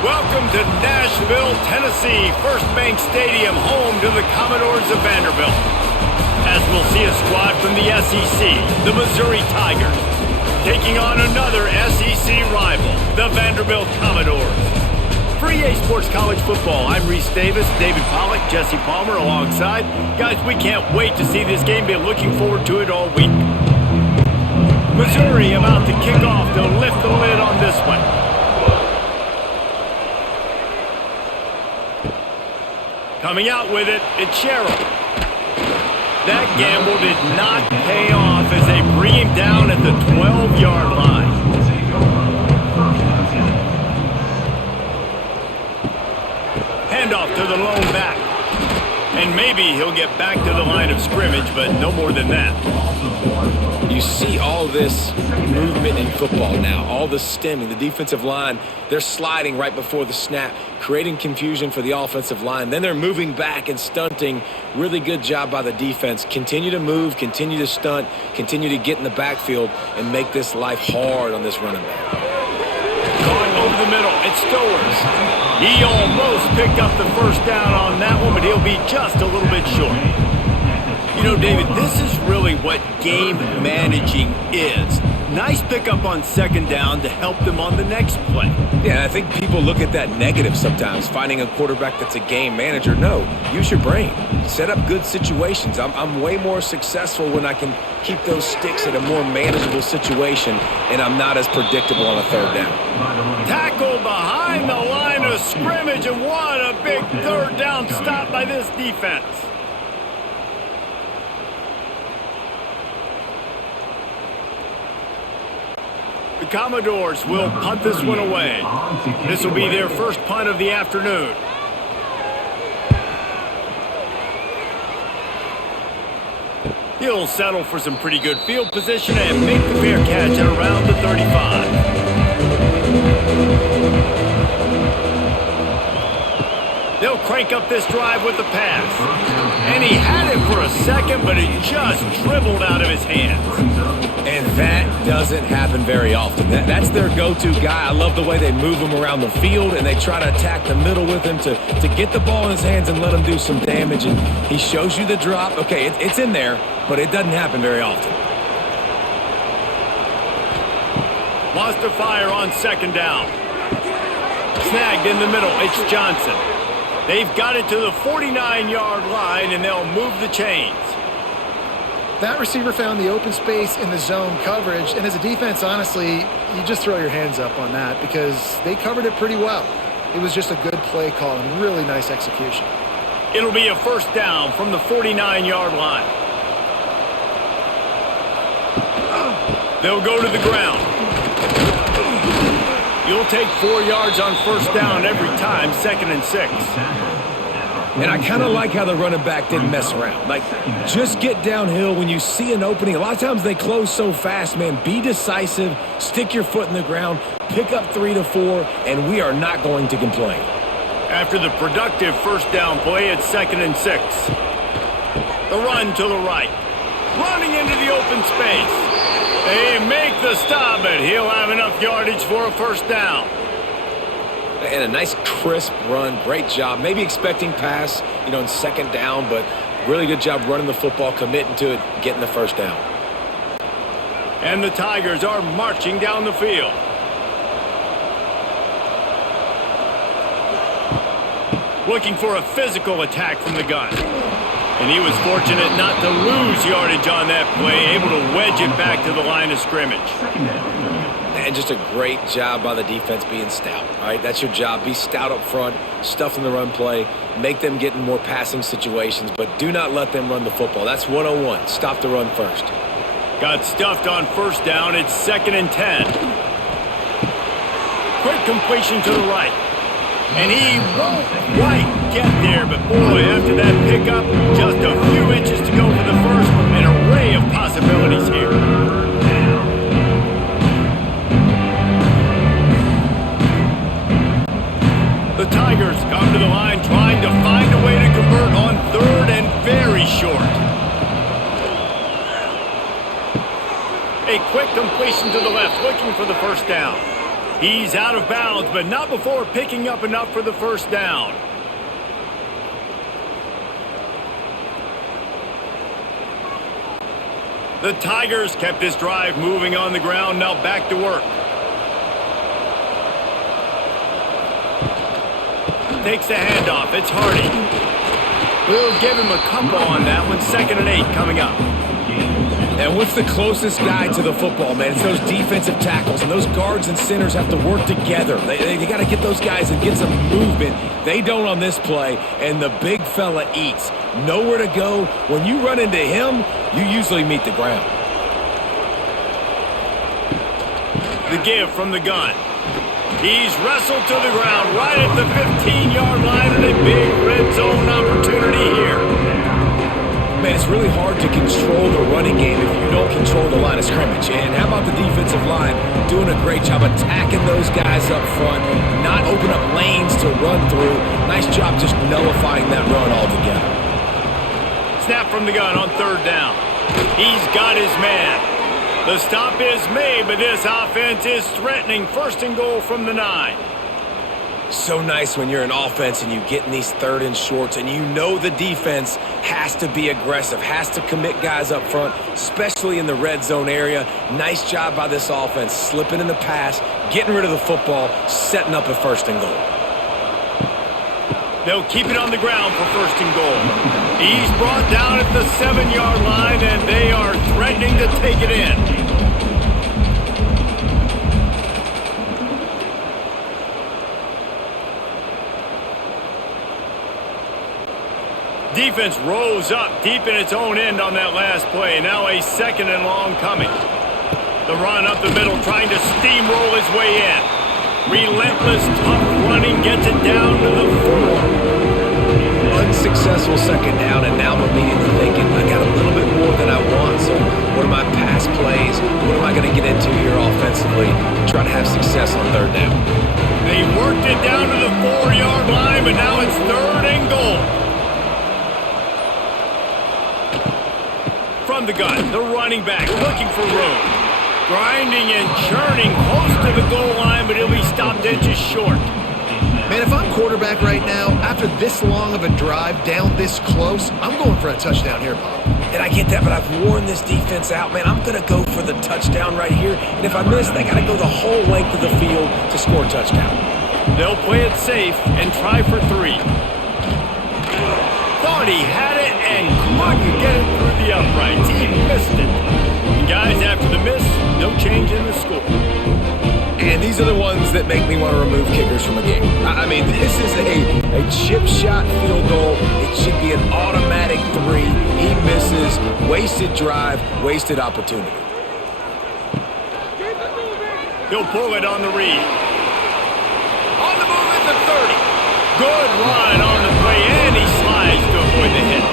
Welcome to Nashville, Tennessee, First Bank Stadium, home to the Commodores of Vanderbilt. As we'll see a squad from the SEC, the Missouri Tigers, taking on another SEC rival, the Vanderbilt Commodores. For EA Sports College Football, I'm Reese Davis, David Pollack, Jesse Palmer alongside. Guys, we can't wait to see this game. Been looking forward to it all week. Missouri about to kick off. They'll lift the lid on this one. Coming out with it, it's Sherrill. That gamble did not pay off as they bring him down at the 12-yard line. Handoff to the lone back. And maybe he'll get back to the line of scrimmage, but no more than that. You see all this movement in football now, all the stemming, the defensive line, they're sliding right before the snap, creating confusion for the offensive line. Then they're moving back and stunting. Really good job by the defense. Continue to move, continue to stunt, continue to get in the backfield and make this life hard on this running back. Caught over the middle, it's Stowers. He almost picked up the first down on that one, but he'll be just a little bit short. You know, David, this is really what game managing is. Nice pickup on second down to help them on the next play. Yeah, I think people look at that negative sometimes, finding a quarterback that's a game manager. No, use your brain. Set up good situations. I'm way more successful when I can keep those sticks at a more manageable situation, and I'm not as predictable on a third down. Tackle behind the line of scrimmage, and what a big third down stop by this defense. The Commodores will punt this one away. This will be their first punt of the afternoon. He'll settle for some pretty good field position and make the fair catch at around the 35. They'll crank up this drive with the pass. And he had it for a second, but it just dribbled out of his hands. And that doesn't happen very often. That's their go-to guy. I love the way they move him around the field, and they try to attack the middle with him to get the ball in his hands and let him do some damage. And he shows you the drop. Okay, it's in there, but it doesn't happen very often. Lost to fire on second down. Snagged in the middle. It's Johnson. They've got it to the 49-yard line, and they'll move the chains. That receiver found the open space in the zone coverage, and as a defense, honestly, you just throw your hands up on that because they covered it pretty well. It was just a good play call and really nice execution. It'll be a first down from the 49-yard line. They'll go to the ground. You'll take 4 yards on first down every time, 2nd and 6. And I kind of like how the running back didn't mess around. Like, just get downhill when you see an opening. A lot of times they close so fast, man. Be decisive, stick your foot in the ground, pick up 3 to 4, and we are not going to complain. After the productive first down play, it's 2nd and 6. The run to the right. Running into the open space. They make the stop, but he'll have enough yardage for a first down. And a nice crisp run, great job. Maybe expecting pass, in second down, but really good job running the football, committing to it, getting the first down. And the Tigers are marching down the field. Looking for a physical attack from the gun. And he was fortunate not to lose yardage on that play, able to wedge it back to the line of scrimmage. And just a great job by the defense being stout. All right, that's your job. Be stout up front, stuff in the run play, make them get in more passing situations, but do not let them run the football. That's 101. Stop the run first. Got stuffed on first down. It's 2nd and 10. Quick completion to the right. And he won't quite get there, but boy, after that pickup, just a few inches to go for the first. An array of possibilities here. The Tigers come to the line trying to find a way to convert on 3rd and very short. A quick completion to the left, looking for the first down. He's out of bounds, but not before picking up enough for the first down. The Tigers kept this drive moving on the ground, now back to work. Takes the handoff, it's Hardy. We'll give him a couple on that one, 2nd and 8 coming up. And what's the closest guy to the football, man? It's those defensive tackles, and those guards and centers have to work together. They got to get those guys and get some movement. They don't on this play, and the big fella eats. Nowhere to go. When you run into him, you usually meet the ground. The give from the gun. He's wrestled to the ground right at the 15-yard line, and a big red zone opportunity here. Man, it's really hard to control the running game if you don't control the line of scrimmage. And how about the defensive line doing a great job attacking those guys up front, not open up lanes to run through. Nice job just nullifying that run altogether. Snap from the gun on 3rd down. He's got his man. The stop is made, but this offense is threatening 1st and goal from the 9. So nice when you're an offense and you get in these 3rd and shorts and you know the defense has to be aggressive, has to commit guys up front, especially in the red zone area. Nice job by this offense, slipping in the pass, getting rid of the football, setting up a 1st and goal. They'll keep it on the ground for 1st and goal. He's brought down at the 7-yard line, and they are threatening to take it in. Defense rose up deep in its own end on that last play. Now a 2nd and long coming. The run up the middle, trying to steamroll his way in. Relentless, tough running, gets it down to the 4. Unsuccessful 2nd down, and now I'm immediately thinking, I got a little bit more than I want, so what are my pass plays? What am I going to get into here offensively to try to have success on 3rd down? They worked it down to the 4-yard line, but now it's 3rd and goal. From the gun, the running back looking for room. Grinding and churning close to the goal line, but he'll be stopped inches short. Man, if I'm quarterback right now, after this long of a drive down this close, I'm going for a touchdown here, Bob. And I get that, but I've worn this defense out, man. I'm going to go for the touchdown right here. And if I miss, they got to go the whole length of the field to score a touchdown. They'll play it safe and try for 3. Thought he had it and couldn't get it through the uprights. He missed it. And guys, after the miss, no change in the score. And these are the ones that make me want to remove kickers from a game. I mean, this is a chip shot field goal. It should be an automatic 3. He misses. Wasted drive, wasted opportunity. He'll pull it on the read. On the move at the 30. Good run on the play, and he slides to avoid the hit.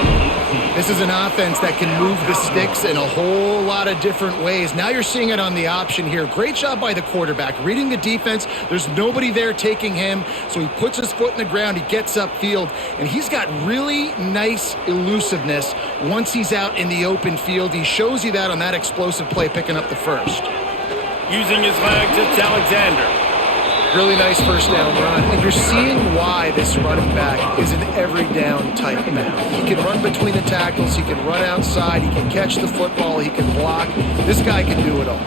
This is an offense that can move the sticks in a whole lot of different ways. Now you're seeing it on the option here. Great job by the quarterback. Reading the defense, there's nobody there taking him, so he puts his foot in the ground, he gets upfield, and he's got really nice elusiveness once he's out in the open field. He shows you that on that explosive play, picking up the 1st. Using his legs, it's Alexander. Really nice 1st down run, and you're seeing why this running back is an every down type now. He can run between the tackles, he can run outside, he can catch the football, he can block. This guy can do it all.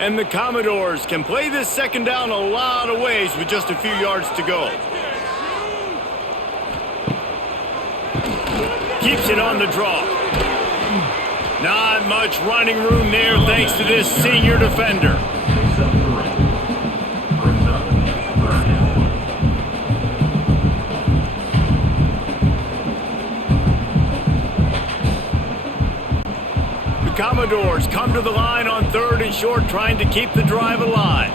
And the Commodores can play this 2nd down a lot of ways with just a few yards to go. Keeps it on the draw. Not much running room there thanks to this senior defender. The Commodores come to the line on 3rd and short, trying to keep the drive alive.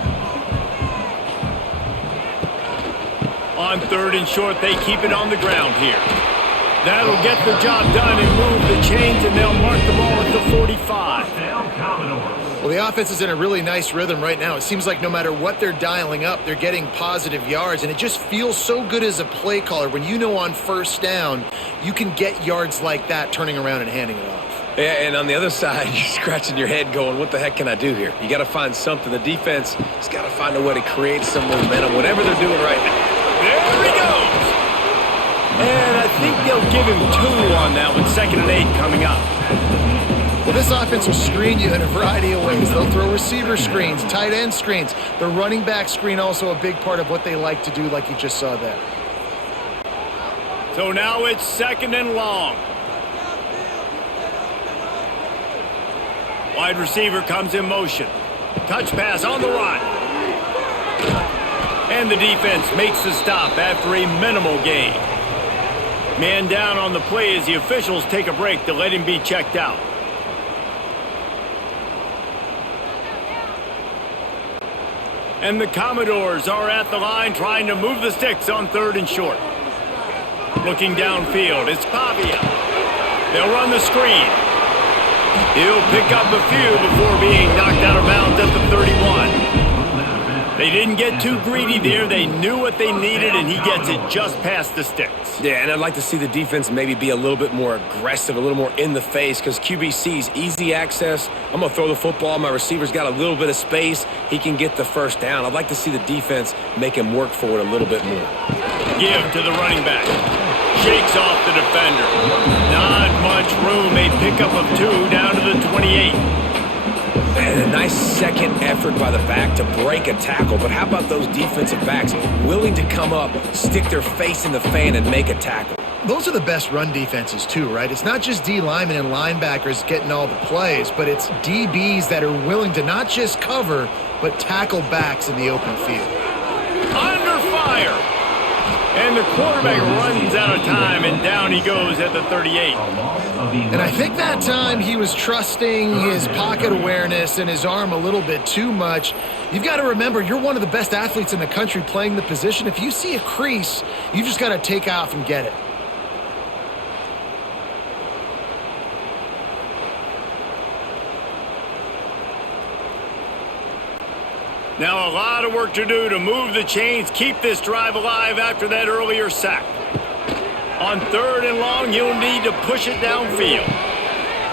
On 3rd and short, they keep it on the ground here. That'll get the job done and move the chains, and they'll mark the ball at the 45. Well, the offense is in a really nice rhythm right now. It seems like no matter what they're dialing up, they're getting positive yards, and it just feels so good as a play caller when you know on 1st down you can get yards like that turning around and handing it off. Yeah, and on the other side, you're scratching your head going, what the heck can I do here? You got to find something. The defense has got to find a way to create some momentum, whatever they're doing right now. There he goes. And I think they'll give him 2 on that with 2nd and 8 coming up. Well, this offense will screen you in a variety of ways. They'll throw receiver screens, tight end screens. The running back screen also a big part of what they like to do, like you just saw there. So now it's 2nd and long. Wide receiver comes in motion. Touch pass on the run. And the defense makes the stop after a minimal gain. Man down on the play as the officials take a break to let him be checked out. And the Commodores are at the line trying to move the sticks on 3rd and short. Looking downfield, it's Pavia. They'll run the screen. He'll pick up a few before being knocked out of bounds at the 31. They didn't get too greedy there. They knew what they needed, and he gets it just past the sticks. Yeah, and I'd like to see the defense maybe be a little bit more aggressive, a little more in the face, because QBC's easy access. I'm going to throw the football. My receiver's got a little bit of space. He can get the first down. I'd like to see the defense make him work for it a little bit more. Give to the running back. Shakes off the defender. Not much room. A pickup of 2 down to the 28. And a nice second effort by the back to break a tackle. But how about those defensive backs willing to come up, stick their face in the fan, and make a tackle? Those are the best run defenses too, right? It's not just D linemen and linebackers getting all the plays, but it's DBs that are willing to not just cover, but tackle backs in the open field. Under fire. And the quarterback runs out of time, and down he goes at the 38. And I think that time he was trusting his pocket awareness and his arm a little bit too much. You've got to remember, you're one of the best athletes in the country playing the position. If you see a crease, you just got to take off and get it. Now a lot of work to do to move the chains, keep this drive alive after that earlier sack. On 3rd and long, he'll need to push it downfield.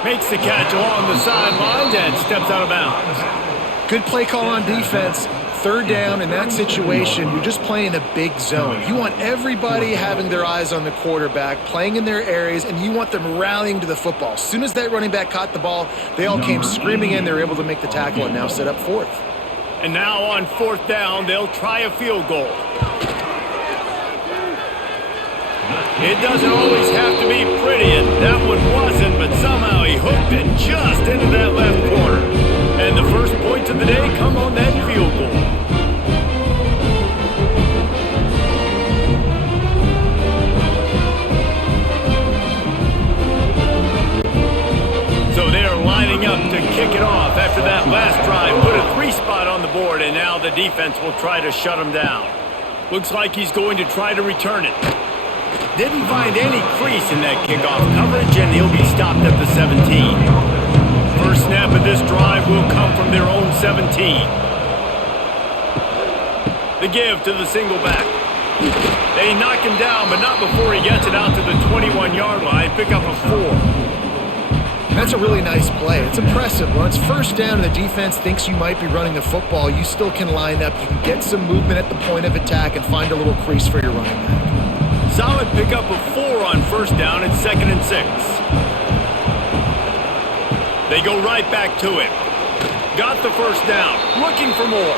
Makes the catch along the sidelines and steps out of bounds. Good play call on defense. 3rd down in that situation, you're just playing a big zone. You want everybody having their eyes on the quarterback, playing in their areas, and you want them rallying to the football. As soon as that running back caught the ball, they all came screaming in. They were able to make the tackle and now set up 4th. And now on 4th down, they'll try a field goal. It doesn't always have to be pretty, and that one wasn't, but somehow he hooked it just into that left corner. And the first points of the day come on that field goal. So they're lining up to kick it off after that last drive. Put a 3 spot on the board, and now the defense will try to shut him down. Looks like he's going to try to return it. Didn't find any crease in that kickoff coverage, and he'll be stopped at the 17. First snap of this drive will come from their own 17. The give to the single back. They knock him down, but not before he gets it out to the 21-yard line. Pick up a 4. That's a really nice play. It's impressive. When it's 1st down and the defense thinks you might be running the football, you still can line up. You can get some movement at the point of attack and find a little crease for your running back. Solid pickup of 4 on 1st down. It's 2nd and 6. They go right back to it. Got the 1st down. Looking for more.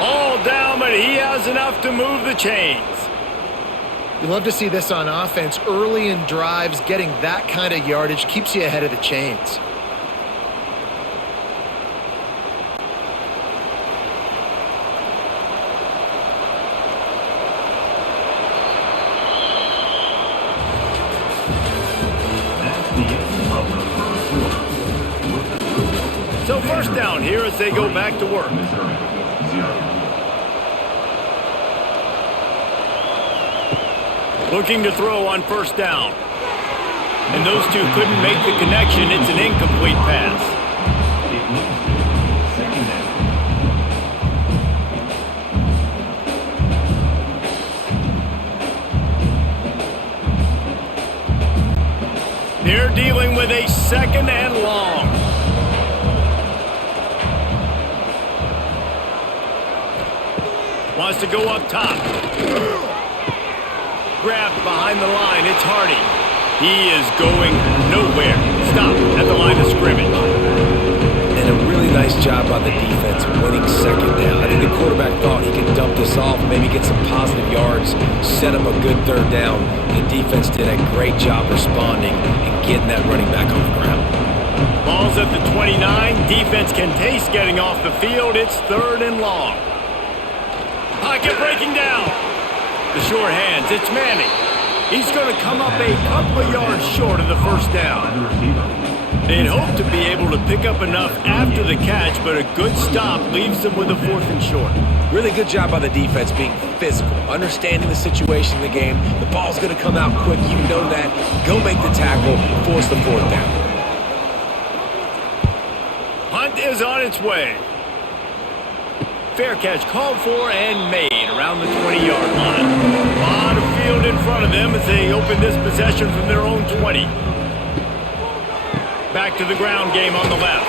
All down, but he has enough to move the chains. You love to see this on offense. Early in drives, getting that kind of yardage keeps you ahead of the chains. So 1st down here as they go back to work. Looking to throw on 1st down. And those two couldn't make the connection. It's an incomplete pass. They're dealing with a second and long. Wants to go up top. Grabbed behind the line. It's Hardy. He is going nowhere. Stop at the line of scrimmage. And a really nice job by the defense winning second down. I think the quarterback thought he could dump this off, maybe get some positive yards, set up a good third down. The defense did a great job responding and getting that running back on the ground. Ball's at the 29. Defense can taste getting off the field. It's third and long. Pocket breaking down. The short hands. It's Manning. He's going to come up a couple of yards short of the first down. They'd hope to be able to pick up enough after the catch, but a good stop leaves them with a fourth and short. Really good job by the defense being physical, understanding the situation in the game. The ball's going to come out quick. You know that. Go make the tackle, force the fourth down. Hunt is on its way. Fair catch called for and made around the 20-yard line. A lot of field in front of them as they open this possession from their own 20. Back to the ground game on the left.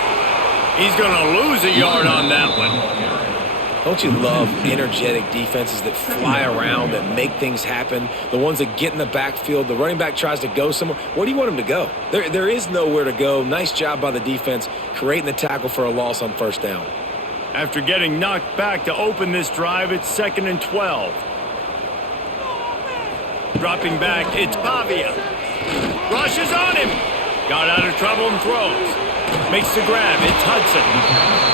He's going to lose a yard on that one. Don't you love energetic defenses that fly around, that make things happen? The ones that get in the backfield, the running back tries to go somewhere. Where do you want him to go? There is nowhere to go. Nice job by the defense creating the tackle for a loss on first down. After getting knocked back to open this drive, it's 2nd and 12. Dropping back, it's Pavia. Rushes on him. Got out of trouble and throws. Makes the grab, it's Hudson.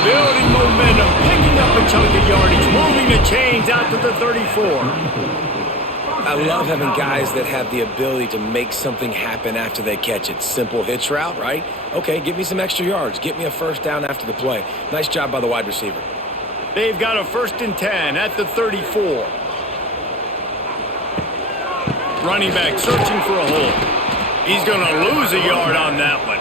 Building momentum, picking up a chunk of yardage, moving the chains out to the 34. I love having guys that have the ability to make something happen after they catch it. Simple hitch route, right? Okay, give me some extra yards. Get me a first down after the play. Nice job by the wide receiver. They've got a 1st and 10 at the 34. Running back searching for a hole. He's going to lose a yard on that one.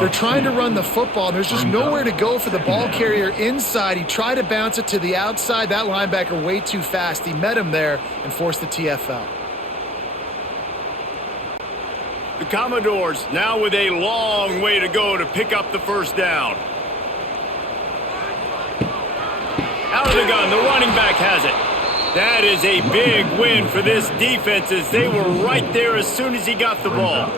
They're trying to run the football. There's just nowhere to go for the ball carrier inside. He tried to bounce it to the outside. That linebacker way too fast. He met him there and forced the TFL. The Commodores now with a long way to go to pick up the first down. Out of the gun, the running back has it. That is a big win for this defense as they were right there as soon as he got the ball.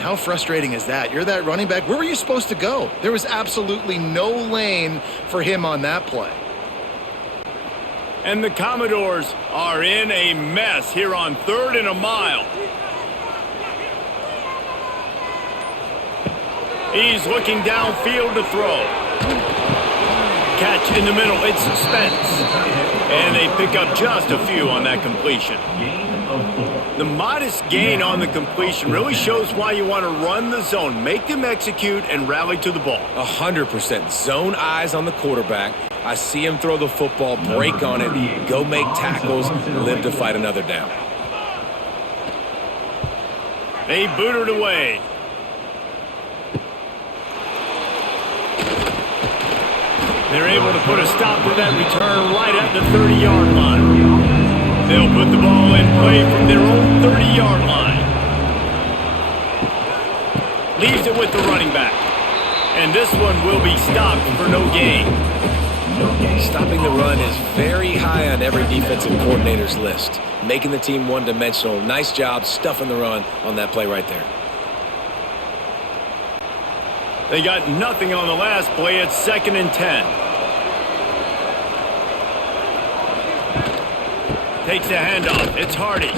How frustrating is that? You're that running back. Where were you supposed to go? There was absolutely no lane for him on that play. And the Commodores are in a mess here on 3rd and a mile. He's looking downfield to throw. Catch in the middle. It's Spence. And they pick up just a few on that completion. The modest gain on the completion really shows why you want to run the zone, make them execute, and rally to the ball. 100%. Zone eyes on the quarterback. I see him throw the football, break on it, go make tackles, live to fight another down. They boot it away. They're able to put a stop to that return right at the 30-yard line. They'll put the ball in play from their own 30-yard line. Leaves it with the running back. And this one will be stopped for no gain. Stopping the run is very high on every defensive coordinator's list. Making the team one-dimensional. Nice job stuffing the run on that play right there. They got nothing on the last play. It's 2nd and 10. Takes the handoff. It's Hardy.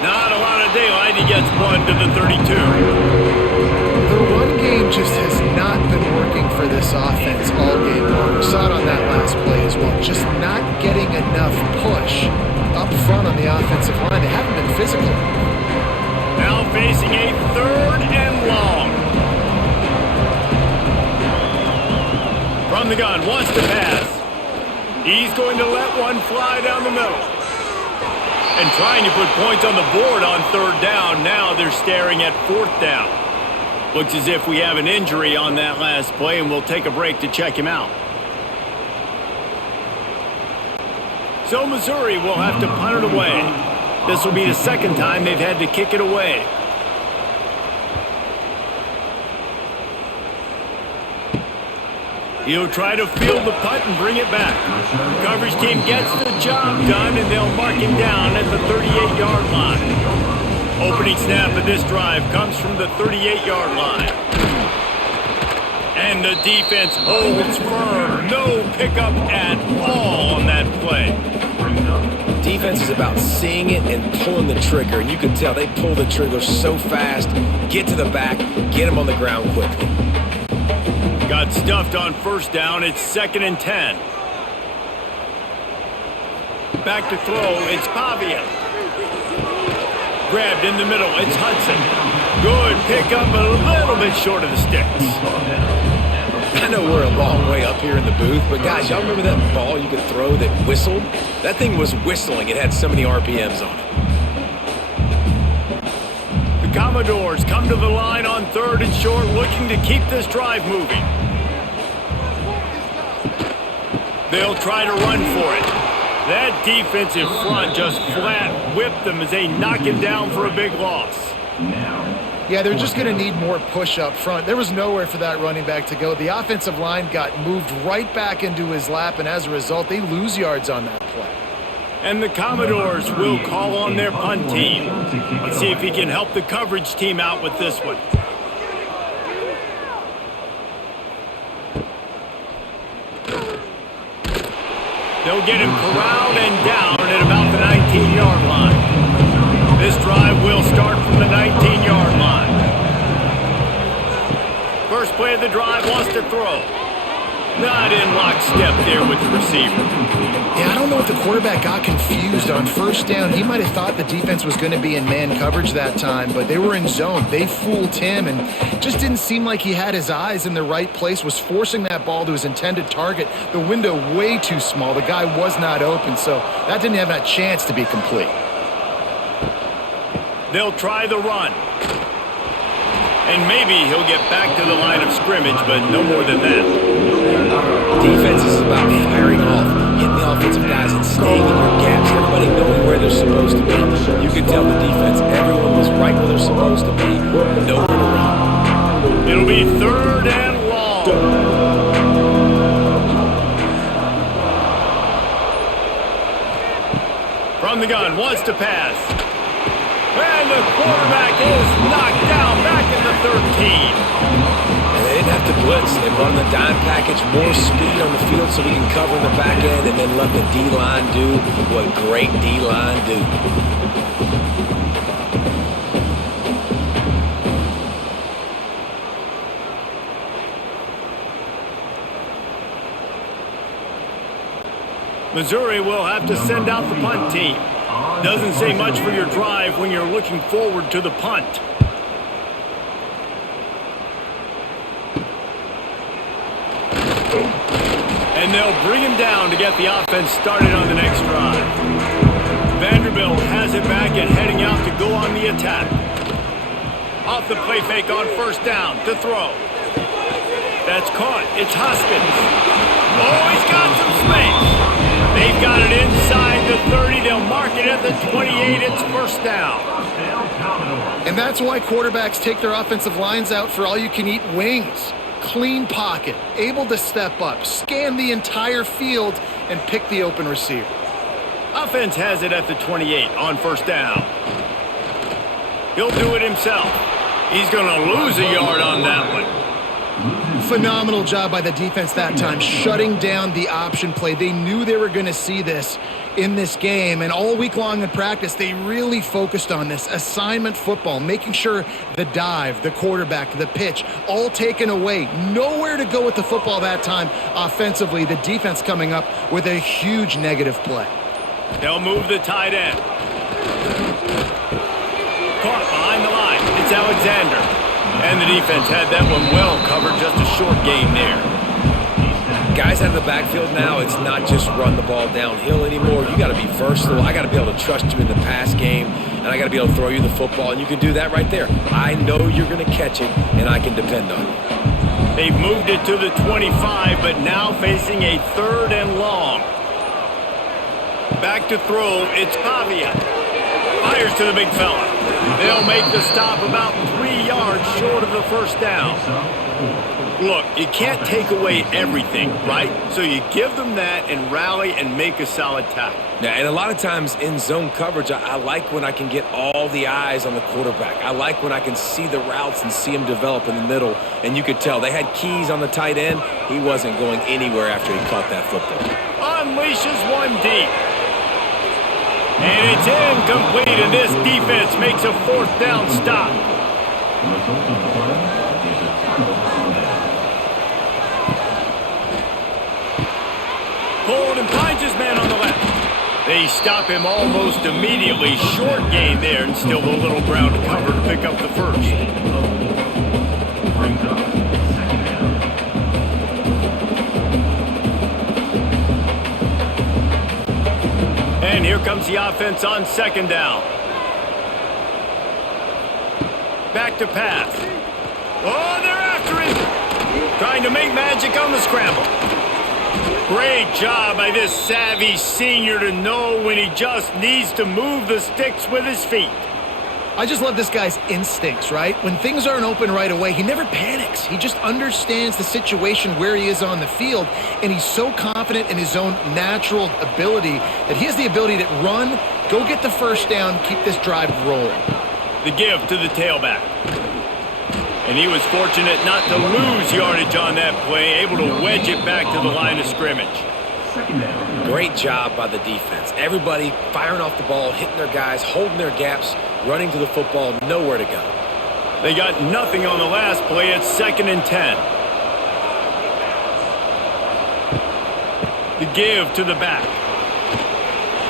Not a lot of daylight. He gets one to the 32. The run game just has not been working for this offense all game long. We saw it on that last play as well. Just not getting enough push up front on the offensive line. They haven't been physical. Now facing a 3rd and long. From the gun, wants to pass. He's going to let one fly down the middle. And trying to put points on the board on 3rd down. Now they're staring at 4th down. Looks as if we have an injury on that last play, and we'll take a break to check him out. So Missouri will have to punt it away. This will be the 2nd time they've had to kick it away. He'll try to field the punt and bring it back. Coverage team gets the job done, and they'll mark him down at the 38-yard line. Opening snap of this drive comes from the 38-yard line. And the defense holds firm. No pickup at all on that play. Defense is about seeing it and pulling the trigger, and you can tell they pull the trigger so fast, get to the back, get him on the ground quickly. Got stuffed on first down. It's 2nd and 10. Back to throw. It's Pavia. Grabbed in the middle. It's Hudson. Good pickup, a little bit short of the sticks. I know we're a long way up here in the booth, but guys, y'all remember that ball you could throw that whistled? That thing was whistling. It had so many RPMs on it. The Commodores come to the line on 3rd and short, looking to keep this drive moving. They'll try to run for it. That defensive front just flat whipped them as they knock him down for a big loss. Yeah, they're just going to need more push up front. There was nowhere for that running back to go. The offensive line got moved right back into his lap, and as a result, they lose yards on that play. And the Commodores will call on their punt team. Let's see if he can help the coverage team out with this one. They'll get him corralled and down at about the 19-yard line. This drive will start from the 19-yard line. First play of the drive wants to throw. Not in lockstep there with the receiver. Yeah, I don't know if the quarterback got confused on first down. He might have thought the defense was going to be in man coverage that time, but they were in zone. They fooled him and just didn't seem like he had his eyes in the right place, was forcing that ball to his intended target. The window way too small. The guy was not open, so that didn't have a chance to be complete. They'll try the run. And maybe he'll get back to the line of scrimmage, but no more than that. Defense is about firing off, hitting the offensive guys and staying in your gaps. Everybody knowing where they're supposed to be. You can tell the defense, everyone was right where they're supposed to be. Nowhere to run. It'll be 3rd and long. From the gun, wants to pass. And the quarterback is knocked down back in the 13. And they didn't have to blitz. They run the dime package, more speed on the field so we can cover in the back end and then let the D-line do what great D-line do. Missouri will have to send out the punt team. Doesn't say much for your drive when you're looking forward to the punt. And they'll bring him down to get the offense started on the next drive. Vanderbilt has it back and heading out to go on the attack. Off the play fake on first down to throw. That's caught. It's Hoskins. Oh, he's got some space. They've got it inside the 30. They'll mark it at the 28. It's first down. And that's why quarterbacks take their offensive lines out for all-you-can-eat wings. Clean pocket, able to step up, scan the entire field, and pick the open receiver. Offense has it at the 28 on first down. He'll do it himself. He's going to lose a yard on that one. Phenomenal job by the defense that time, shutting down the option play. They knew they were going to see this in this game, and all week long in practice, they really focused on this assignment football, making sure the dive, the quarterback, the pitch, all taken away. Nowhere to go with the football that time offensively. The defense coming up with a huge negative play. They'll move the tight end. Caught behind the line. It's Alexander. And the defense had that one well covered, just a short gain there. Guys out of the backfield now, it's not just run the ball downhill anymore. You got to be versatile. I got to be able to trust you in the pass game, and I got to be able to throw you the football, and you can do that right there. I know you're going to catch it, and I can depend on it. They've moved it to the 25, but now facing a 3rd and long. Back to throw, it's Pavia. Fires to the big fella. They'll make the stop about 3 yards short of the first down. Look, you can't take away everything, right? So you give them that and rally and make a solid tackle. Yeah, and a lot of times in zone coverage, I like when I can get all the eyes on the quarterback. I like when I can see the routes and see him develop in the middle. And you could tell they had keys on the tight end. He wasn't going anywhere after he caught that football. Unleashes one deep. And it's incomplete, and this defense makes a 4th down stop. Pulled and finds his man on the left. They stop him almost immediately. Short gain there, and still a little ground to cover to pick up the first. And here comes the offense on 2nd down. Back to pass. Oh, they're after him. Trying to make magic on the scramble. Great job by this savvy senior to know when he just needs to move the sticks with his feet. I just love this guy's instincts, right? When things aren't open right away, he never panics. He just understands the situation where he is on the field, and he's so confident in his own natural ability that he has the ability to run, go get the first down, keep this drive rolling. The give to the tailback. And he was fortunate not to lose yardage on that play, able to wedge it back to the line of scrimmage. Great job by the defense. Everybody firing off the ball, hitting their guys, holding their gaps, running to the football, nowhere to go. They got nothing on the last play. It's 2nd and 10. The give to the back.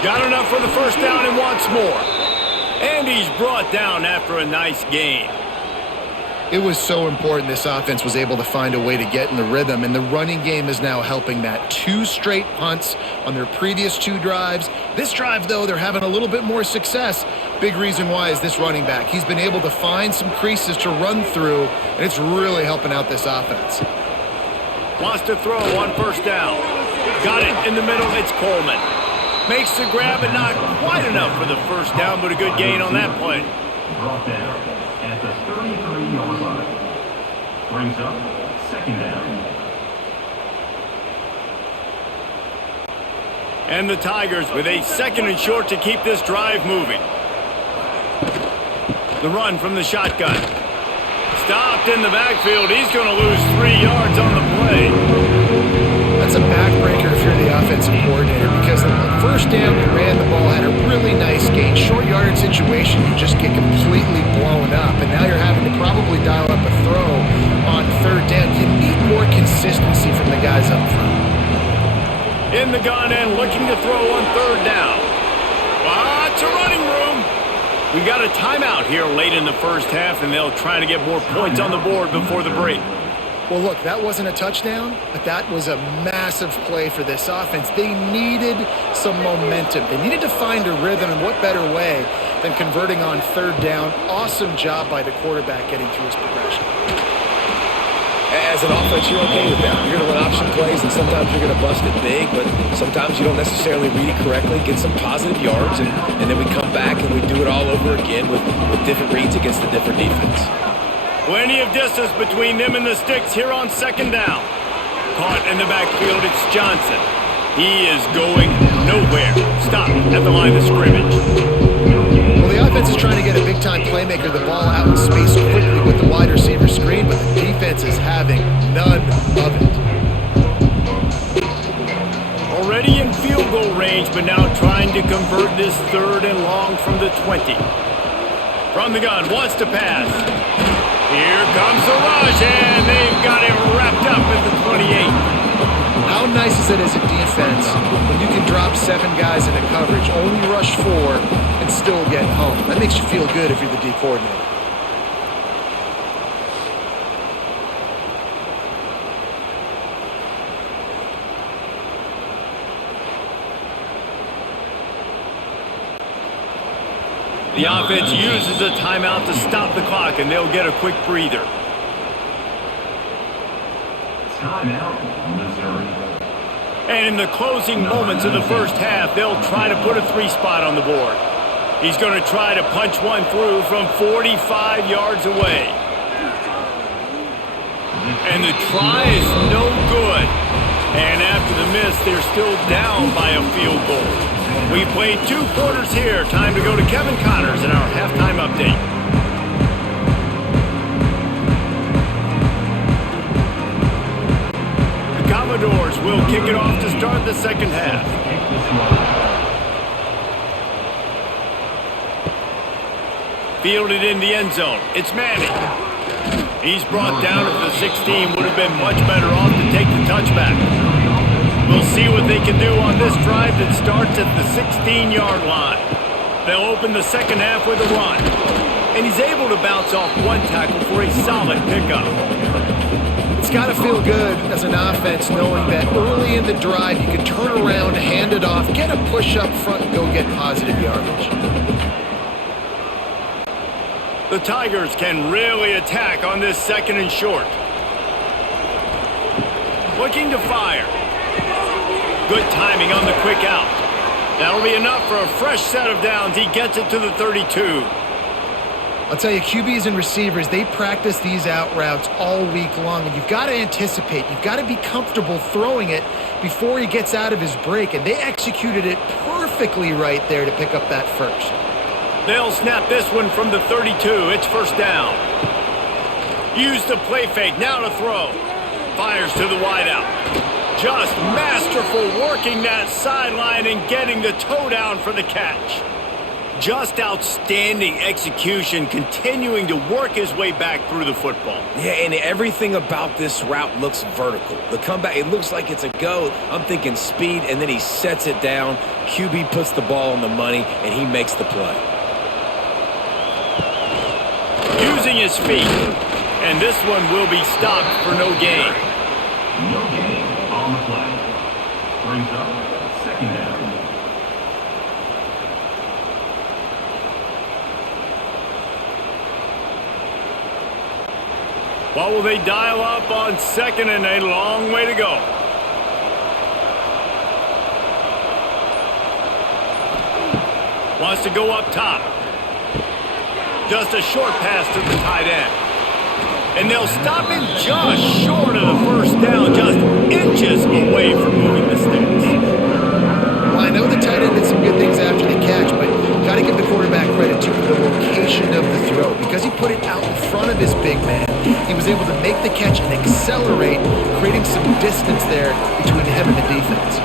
Got enough for the first down and wants more. And he's brought down after a nice gain. It was so important this offense was able to find a way to get in the rhythm, and the running game is now helping that. 2 straight punts on their previous 2 drives. This drive, though, they're having a little bit more success. Big reason why is this running back. He's been able to find some creases to run through, and it's really helping out this offense. Wants to throw on 1st down. Got it in the middle. It's Coleman. Makes the grab, and not quite enough for the first down, but a good gain on that play. Brought down at the 33-yard line. Brings up 2nd down. And the Tigers with a 2nd and short to keep this drive moving. The run from the shotgun. Stopped in the backfield. He's going to lose 3 yards on the play. That's a backbreaker if you're the offensive coordinator, because the first down you ran the ball, had a really nice gain. Short yardage situation, you just get completely blown up, and now you're having to probably dial up a throw on 3rd down. You need more consistency from the guys up front. In the gun and looking to throw on 3rd down. Lots of running room. We got a timeout here late in the first half, and they'll try to get more points on the board before the break. Well, look, that wasn't a touchdown, but that was a massive play for this offense. They needed some momentum. They needed to find a rhythm, and what better way than converting on 3rd down. Awesome job by the quarterback getting through his progression. As an offense, you're okay with that. You're going to run option plays, and sometimes you're going to bust it big, but sometimes you don't necessarily read it correctly, get some positive yards, and then we come back and we do it all over again with different reads against the different defense. Plenty of distance between them and the sticks here on 2nd down. Caught in the backfield, it's Johnson. He is going nowhere. Stop at the line of scrimmage. Well, the offense is trying to get a big-time playmaker the ball out in space quickly with the wide receiver screen, but the defense is having none of it. Already in field goal range, but now trying to convert this 3rd and long from the 20. From the gun, wants to pass. Here comes the rush, and they've got him wrapped up at the 28. How nice is it as a defense when you can drop 7 guys into coverage, only rush 4, and still get home? That makes you feel good if you're the D coordinator. The offense uses a timeout to stop the clock, and they'll get a quick breather. Timeout, Missouri. And in the closing moments of the first half, they'll try to put a 3 spot on the board. He's going to try to punch one through from 45 yards away. And the try is no good. And after the miss, they're still down by a field goal. We've played 2 quarters here. Time to go to Kevin Connors in our halftime update. The Commodores will kick it off to start the second half. Fielded in the end zone. It's Manning. He's brought down at the 16. Would have been much better off to take the touchback. We'll see what they can do on this drive that starts at the 16-yard line. They'll open the second half with a run. And he's able to bounce off 1 tackle for a solid pickup. It's got to feel good as an offense knowing that early in the drive you can turn around, hand it off, get a push up front, and go get positive yardage. The Tigers can really attack on this second and short. Looking to fire. Good timing on the quick out. That'll be enough for a fresh set of downs. He gets it to the 32. I'll tell you, QBs and receivers, they practice these out routes all week long, and you've got to anticipate. You've got to be comfortable throwing it before he gets out of his break, and they executed it perfectly right there to pick up that first. They'll snap this one from the 32. It's first down. Use the play fake. Now to throw. Fires to the wideout. Just masterful working that sideline and getting the toe down for the catch. Just outstanding execution, continuing to work his way back through the football. Yeah, and everything about this route looks vertical. The comeback, it looks like it's a go. I'm thinking speed, and then he sets it down. QB puts the ball on the money, and he makes the play. Using his feet. And this one will be stopped for no gain. No gain on the play. Brings up second down. What will they dial up on second and a long way to go? Wants to go up top. Just a short pass to the tight end. And they'll stop him just short of the first down, just inches away from moving the sticks. Well, I know the tight end did some good things after the catch, but got to give the quarterback credit too for the location of the throw. Because he put it out in front of his big man, he was able to make the catch and accelerate, creating some distance there between him and the defense.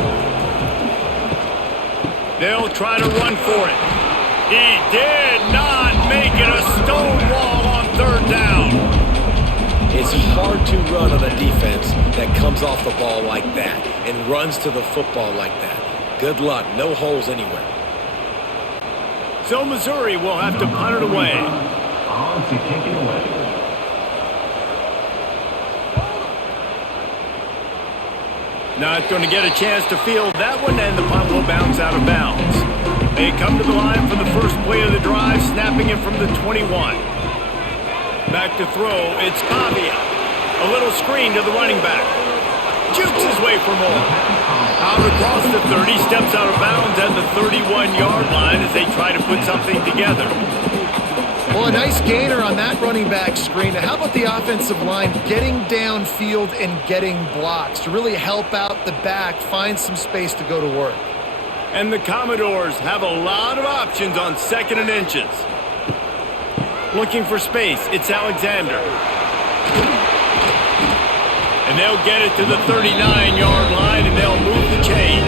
They'll try to run for it. He did not make it a stone wall on third down. It's hard to run on a defense that comes off the ball like that and runs to the football like that. Good luck. No holes anywhere. So Missouri will have to punt it away. On to kick it away. Not going to get a chance to field that one, and the punt will bounce out of bounds. They come to the line for the first play of the drive, snapping it from the 21. Back to throw, it's Pavia. A little screen to the running back. Jukes his way for more. Out across the 30, steps out of bounds at the 31-yard line as they try to put something together. Well, a nice gainer on that running back screen. Now, how about the offensive line getting downfield and getting blocks to really help out the back, find some space to go to work? And the Commodores have a lot of options on second and inches. Looking for space, it's Alexander. And they'll get it to the 39-yard line, and they'll move the chains.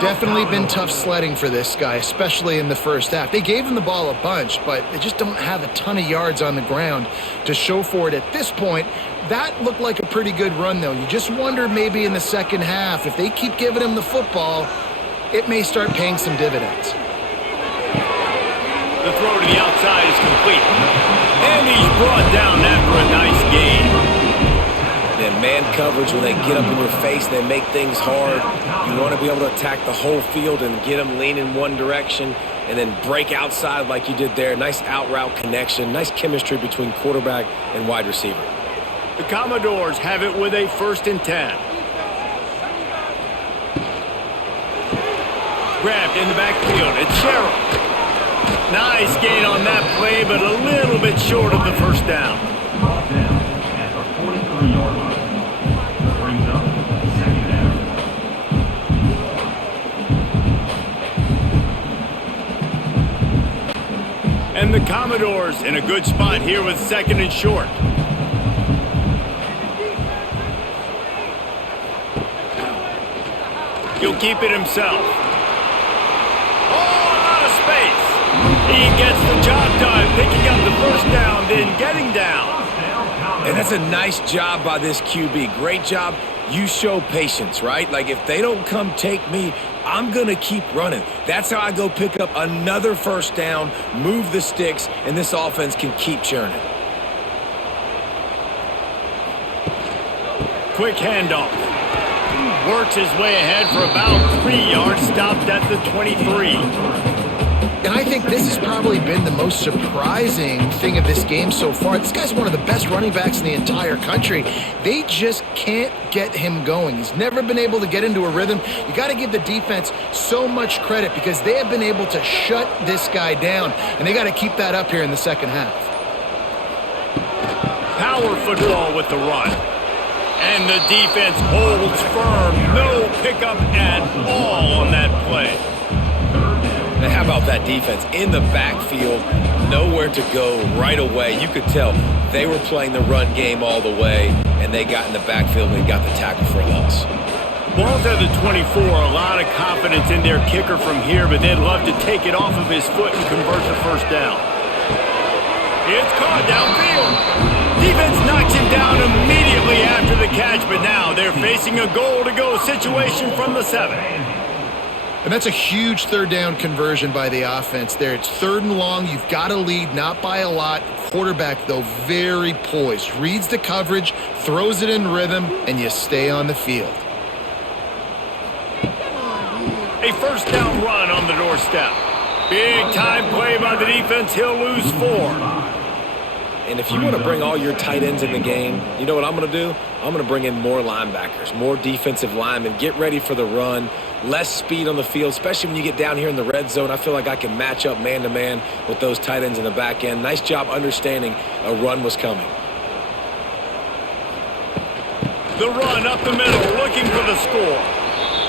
Definitely been tough sledding for this guy, especially in the first half. They gave him the ball a bunch, but they just don't have a ton of yards on the ground to show for it at this point. That looked like a pretty good run, though. You just wonder maybe in the second half, if they keep giving him the football, it may start paying some dividends. The throw to the outside is complete. And he's brought down after a nice gain. And man coverage, when they get up in your face, they make things hard. You want to be able to attack the whole field and get them leaning one direction and then break outside like you did there. Nice out route connection, nice chemistry between quarterback and wide receiver. The Commodores have it with a 1st and 10. Grabbed in the backfield. It's Sherrill. Nice gain on that play, but a little bit short of the first down. Brought down at the the Commodores in a good spot here with 2nd and short. He'll keep it himself. Oh, a lot of space. He gets the job done, picking up the first down, then getting down. And that's a nice job by this QB. Great job. You show patience, right? Like, if they don't come take me, I'm going to keep running. That's how I go pick up another first down, move the sticks, and this offense can keep churning. Quick handoff. Works his way ahead for about 3 yards, stopped at the 23. And I think this has probably been the most surprising thing of this game so far. This guy's one of the best running backs in the entire country. They just can't get him going. He's never been able to get into a rhythm. You got to give the defense so much credit because they have been able to shut this guy down, and they got to keep that up here in the second half. Power football with the run. And the defense holds firm. No pickup at all on that play. Now, how about that defense in the backfield, nowhere to go right away. You could tell they were playing the run game all the way, and they got in the backfield and got the tackle for a loss. Ball's at the 24, a lot of confidence in their kicker from here, but they'd love to take it off of his foot and convert the first down. It's caught downfield. Defense knocks him down immediately after the catch, but now they're facing a goal-to-go situation from the 7. And that's a huge third down conversion by the offense there. It's 3rd and long. You've got to lead, not by a lot. Quarterback, though, very poised. Reads the coverage, throws it in rhythm, and you stay on the field. A first down run on the doorstep. Big time play by the defense. He'll lose 4. And if you want to bring all your tight ends in the game, you know what I'm going to do? I'm going to bring in more linebackers, more defensive linemen, get ready for the run, less speed on the field, especially when you get down here in the red zone. I feel like I can match up man-to-man with those tight ends in the back end. Nice job understanding a run was coming. The run up the middle, looking for the score.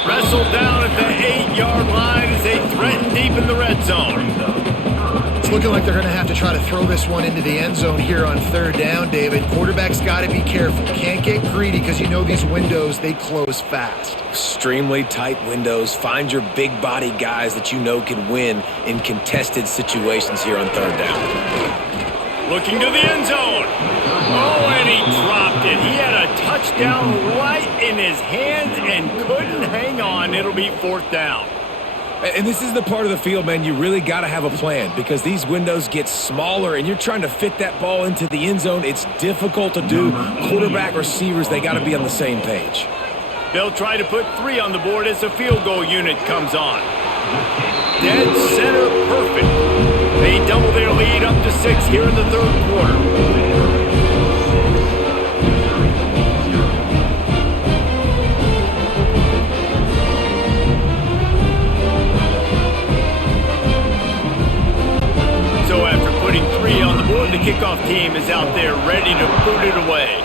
Wrestled down at the 8-yard line as they threaten deep in the red zone. It's looking like they're going to have to try to throw this one into the end zone here on 3rd down, David. Quarterback's got to be careful. Can't get greedy because you know these windows, they close fast. Extremely tight windows. Find your big body guys that you know can win in contested situations here on 3rd down. Looking to the end zone. Oh, and he dropped it. He had a touchdown right in his hands and couldn't hang on. It'll be 4th down. And this is the part of the field, man, you really got to have a plan because these windows get smaller and you're trying to fit that ball into the end zone. It's difficult to do. Quarterback, receivers, they got to be on the same page. They'll try to put 3 on the board as the field goal unit comes on. Dead center perfect. They double their lead up to 6 here in the 3rd quarter. So after putting 3 on the board, the kickoff team is out there ready to boot it away.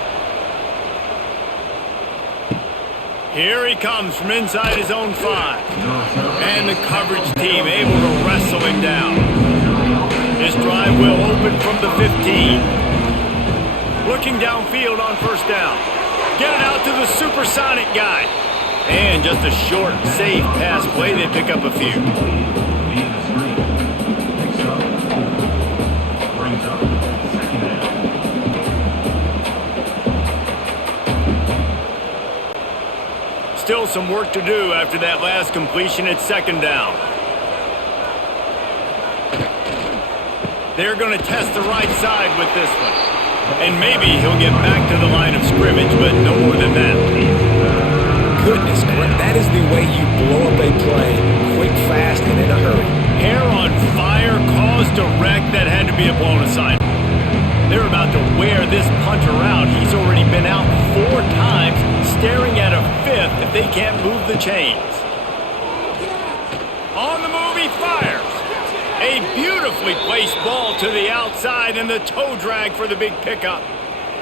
Here he comes from inside his own 5. And the coverage team able to wrestle him down. This drive will open from the 15. Looking downfield on first down. Get it out to the supersonic guy. And just a short, safe pass play. They pick up a few. Still some work to do after that last completion at 2nd down. They're going to test the right side with this one. And maybe he'll get back to the line of scrimmage, but no more than that. Goodness, that is the way you blow up a play quick, fast, and in a hurry. Hair on fire, caused a wreck that had to be a blown aside. They're about to wear this punter out. He's already been out 4 times, staring at a 5th if they can't move the chains. On the move, he fires. A beautifully placed ball to the outside and the toe drag for the big pickup.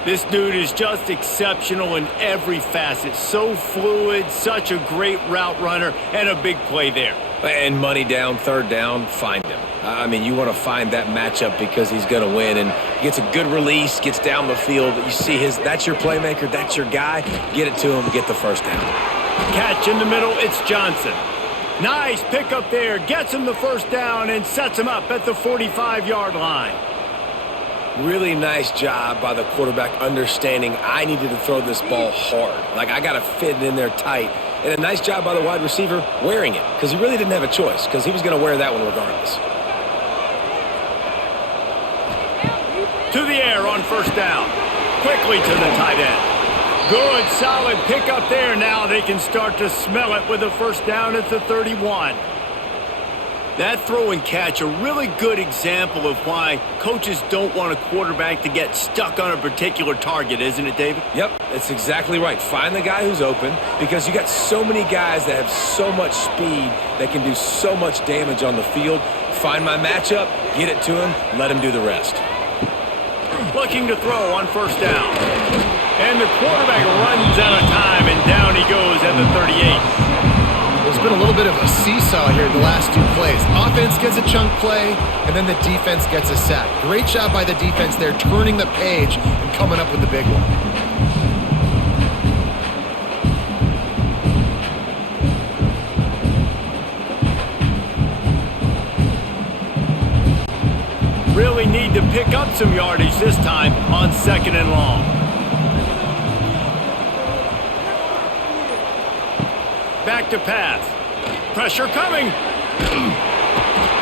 This dude is just exceptional in every facet. So fluid, such a great route runner, and a big play there. And money down, 3rd down, find him. I mean, you want to find that matchup because he's going to win, and gets a good release, gets down the field. You see that's your playmaker, that's your guy. Get it to him, get the first down. Catch in the middle, it's Johnson. Nice pickup there, gets him the first down and sets him up at the 45-yard line. Really nice job by the quarterback understanding I needed to throw this ball hard. Like, I got to fit it in there tight. And a nice job by the wide receiver wearing it, because he really didn't have a choice, because he was going to wear that one regardless. To the air on first down. Quickly to the tight end. Good, solid pickup there. Now they can start to smell it with a first down at the 31. That throw and catch, a really good example of why coaches don't want a quarterback to get stuck on a particular target, isn't it, David? Yep, that's exactly right. Find the guy who's open, because you got so many guys that have so much speed that can do so much damage on the field. Find my matchup, get it to him, let him do the rest. Looking to throw on first down. And the quarterback runs out of time, and down he goes at the 38. There's been a little bit of a seesaw here the last two plays. Offense gets a chunk play, and then the defense gets a sack. Great job by the defense there, turning the page and coming up with the big one. Really need to pick up some yardage this time on second and long. Back to pass. Pressure coming.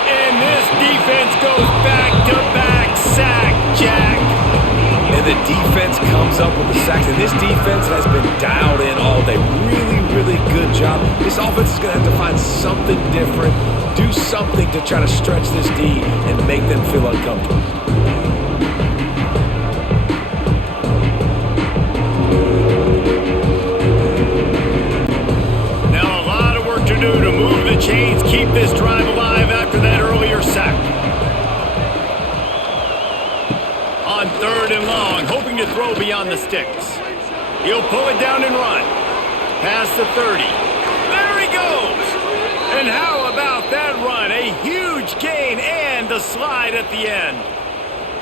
And this defense goes back-to-back sack, Jack. And the defense comes up with the sacks. And this defense has been dialed in all day. Really, really good job. This offense is going to have to find something different, do something to try to stretch this D and make them feel uncomfortable. To move the chains, keep this drive alive after that earlier sack. On third and long, hoping to throw beyond the sticks. He'll pull it down and run. Past the 30. There he goes! And how about that run? A huge gain and a slide at the end.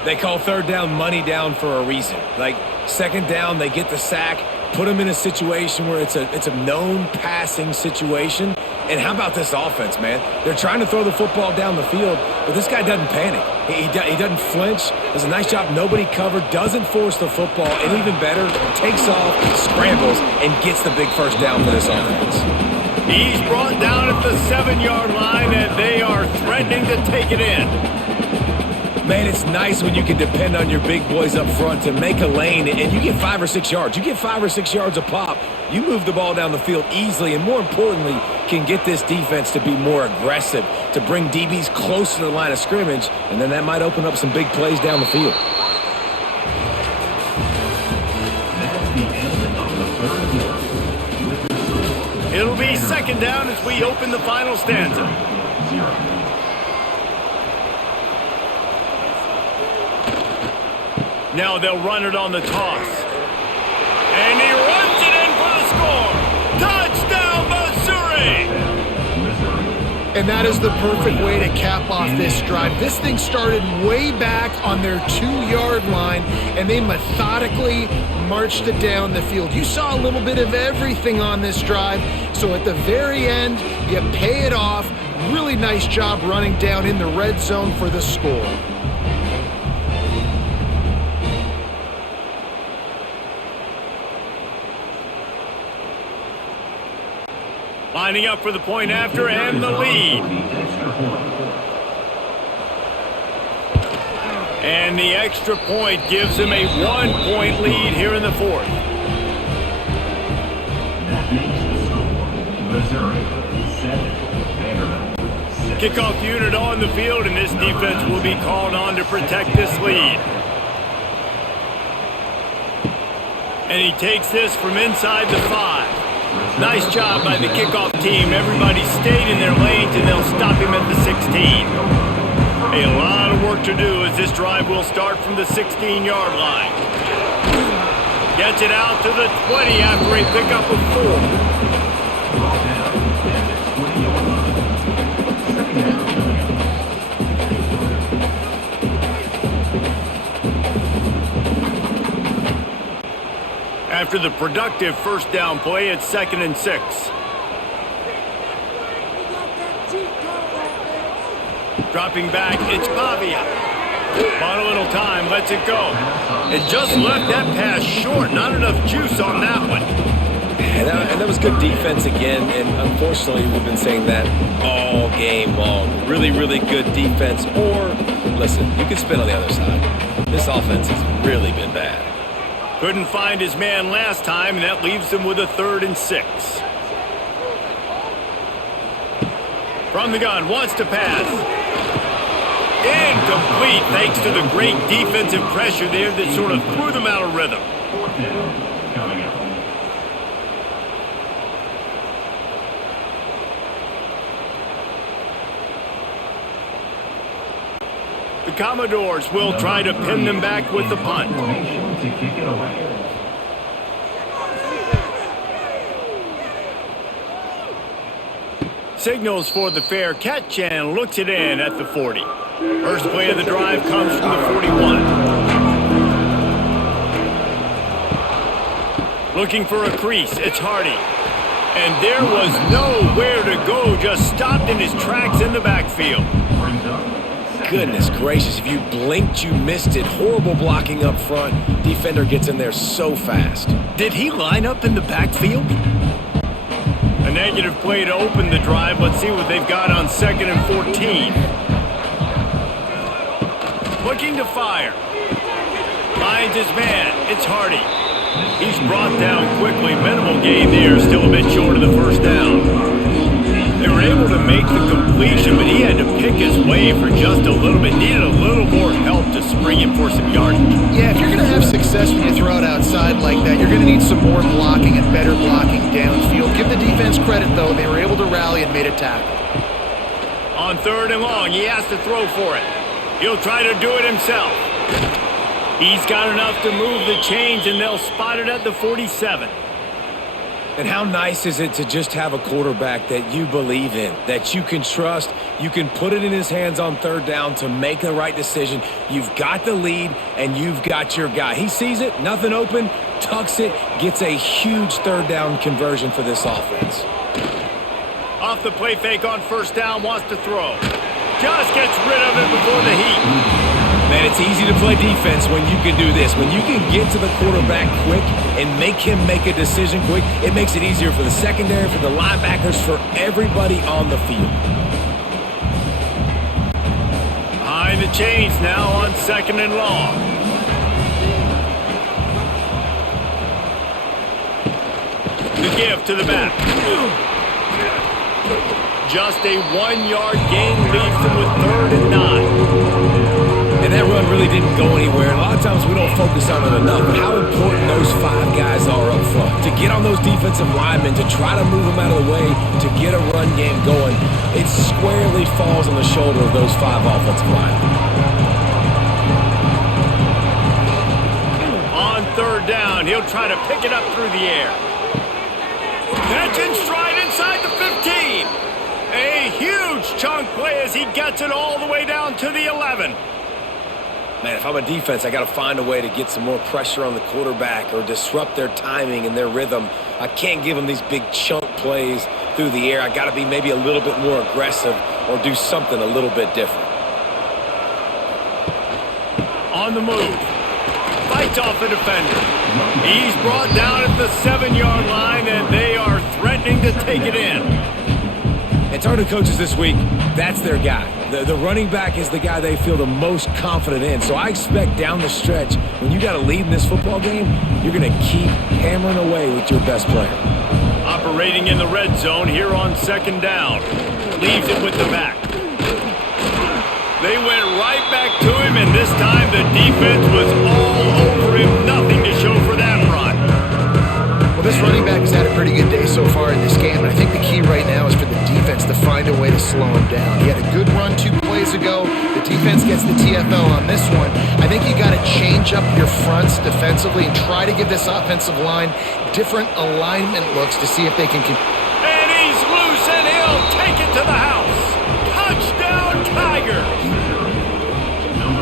They call third down money down for a reason. Like, second down, they get the sack, put them in a situation where it's a known passing situation. And how about this offense, man? They're trying to throw the football down the field, but this guy doesn't panic. He doesn't flinch. Does a nice job. Nobody covered. Doesn't force the football. And even better, takes off, scrambles, and gets the big first down for this offense. He's brought down at the 7-yard line, and they are threatening to take it in. Man, it's nice when you can depend on your big boys up front to make a lane, and you get 5 or 6 yards. You get 5 or 6 yards a pop. You move the ball down the field easily, and more importantly, can get this defense to be more aggressive, to bring DBs close to the line of scrimmage, and then that might open up some big plays down the field. It'll be second down as we open the final stanza. Now they'll run it on the toss. And he runs it in for the score. Touchdown, Missouri! And that is the perfect way to cap off this drive. This thing started way back on their 2-yard line, and they methodically marched it down the field. You saw a little bit of everything on this drive, so at the very end, you pay it off. Really nice job running down in the red zone for the score. Lining up for the point after and the lead. And the extra point gives him a 1-point lead here in the fourth. That makes the score Missouri 7, Vanderbilt 6. Kickoff unit on the field, and this defense will be called on to protect this lead. And he takes this from inside the 5. Nice job by the kickoff team. Everybody stayed in their lanes, and they'll stop him at the 16. A lot of work to do as this drive will start from the 16-yard line. Gets it out to the 20 after a pickup of 4. after the productive first down play at 2nd and 6. Dropping back, it's Pavia. Bought a little time, lets it go. And just left that pass short. Not enough juice on that one. And that was good defense again, and unfortunately we've been saying that all game long. Really, really good defense. Or, listen, you can spin on the other side. This offense has really been bad. Couldn't find his man last time, and that leaves him with a 3rd and 6. From the gun, wants to pass. Incomplete, thanks to the great defensive pressure there that sort of threw them out of rhythm. 4th down, coming up. The Commodores will try to pin them back with the punt. To kick it away. Signals for the fair catch and looks it in at the 40. First play of the drive comes from the 41. Looking for a crease, it's Hardy. And there was nowhere to go, just stopped in his tracks in the backfield. Goodness gracious, if you blinked, you missed it. Horrible blocking up front. Defender gets in there so fast. Did he line up in the backfield? A negative play to open the drive. Let's see what they've got on 2nd and 14. Looking to fire. Finds his man. It's Hardy. He's brought down quickly. Minimal gain there. Still a bit short of the first down. They were able to make the completion, but he had to pick his way for just a little bit. Needed a little more help to spring him for some yardage. Yeah, if you're going to have success when you throw it outside like that, you're going to need some more blocking and better blocking downfield. Give the defense credit, though. They were able to rally and made a tackle. On 3rd and long, he has to throw for it. He'll try to do it himself. He's got enough to move the chains, and they'll spot it at the 47. And how nice is it to just have a quarterback that you believe in, that you can trust, you can put it in his hands on 3rd down to make the right decision. You've got the lead, and you've got your guy. He sees it, nothing open, tucks it, gets a huge 3rd down conversion for this offense. Off the play fake on 1st down, wants to throw. Just gets rid of it before the heat. Man, it's easy to play defense when you can do this. When you can get to the quarterback quick and make him make a decision quick, it makes it easier for the secondary, for the linebackers, for everybody on the field. Behind the chains now on 2nd and long. The give to the back. Just a 1-yard gain leaves them with 3rd and 9. And that run really didn't go anywhere. And a lot of times we don't focus on it enough, but how important those 5 guys are up front. To get on those defensive linemen, to try to move them out of the way, to get a run game going, it squarely falls on the shoulder of those 5 offensive linemen. On 3rd down, he'll try to pick it up through the air. Catch and stride inside the 15. A huge chunk play as he gets it all the way down to the 11. Man, if I'm a defense, I got to find a way to get some more pressure on the quarterback or disrupt their timing and their rhythm. I can't give them these big chunk plays through the air. I got to be maybe a little bit more aggressive or do something a little bit different. On the move. Fights off the defender. He's brought down at the 7-yard line, and they are threatening to take it in. And talking to coaches this week, that's their guy. The running back is the guy they feel the most confident in. So I expect down the stretch, when you got a lead in this football game, you're going to keep hammering away with your best player. Operating in the red zone here on 2nd down. Leaves it with the back. They went right back to him, and this time the defense was all over him. Nothing to show for that run. Well, this running back has had a pretty good day so far in this game, and I think the key right now is for the defense to find a way to slow him down. He had a good run 2 plays ago. The defense gets the TFL on this one. I think you got to change up your fronts defensively and try to give this offensive line different alignment looks to see if they can... And he's loose, and he'll take it to the house. Touchdown, Tigers!